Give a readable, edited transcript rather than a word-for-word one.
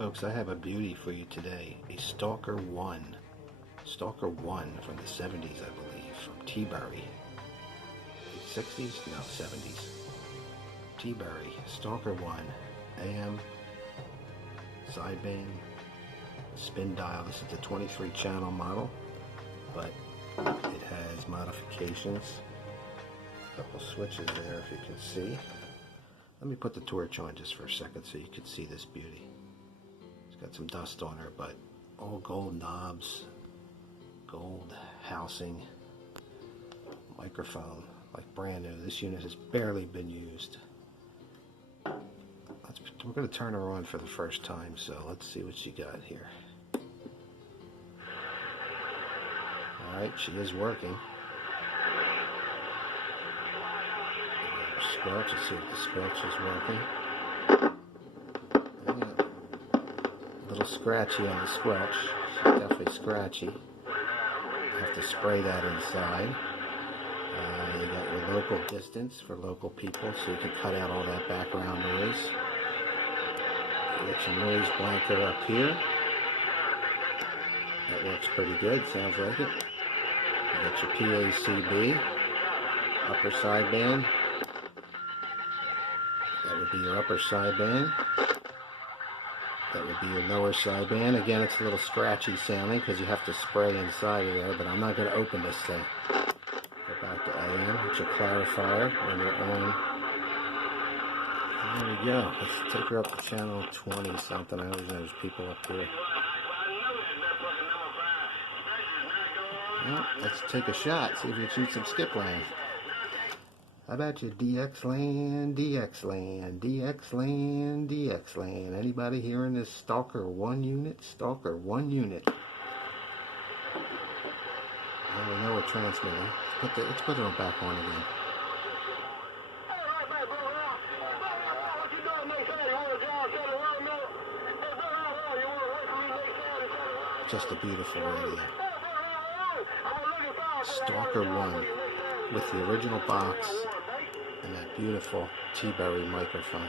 Folks, I have a beauty for you today. A Stalker One. Stalker One from the 70s, I believe, from TEABERRY. 60s? No, 70s. TEABERRY. Stalker One. AM. Sideband. Spin dial. This is the 23 channel model, but it has modifications. A couple switches there if you can see. Let me put the torch on just for a second so you can see this beauty. It's got some dust on her, but all gold knobs, gold housing, microphone, like brand new. This unit has barely been used. We're going to turn her on for the first time, so let's see what she got here. Alright, she is working. Squelch, let's see if the squelch is working. Yeah. A little scratchy on the squelch. It's definitely scratchy. You have to spray that inside. You got your local distance for local people, so you can cut out all that background noise. You got your noise blanket up here. That works pretty good, sounds like it. You got your PACB, upper sideband. That would be your upper sideband. That would be your lower sideband. Again, it's a little scratchy sounding because you have to spray inside of there, but I'm not going to open this thing. Go back to AM. It's your clarifier when you're on. There we go. Let's take her up to channel 20 something. I always know there's people up here. Well, let's take a shot. See if we can shoot some skip land. How about you, DX land, DX land, DX land, DX land? Anybody hearing this Stalker One unit? Stalker One unit. Well, we know we're transmitting. Let's put it on back on again. Just a beautiful radio. Stalker One with the original box and that beautiful TEABERRY microphone.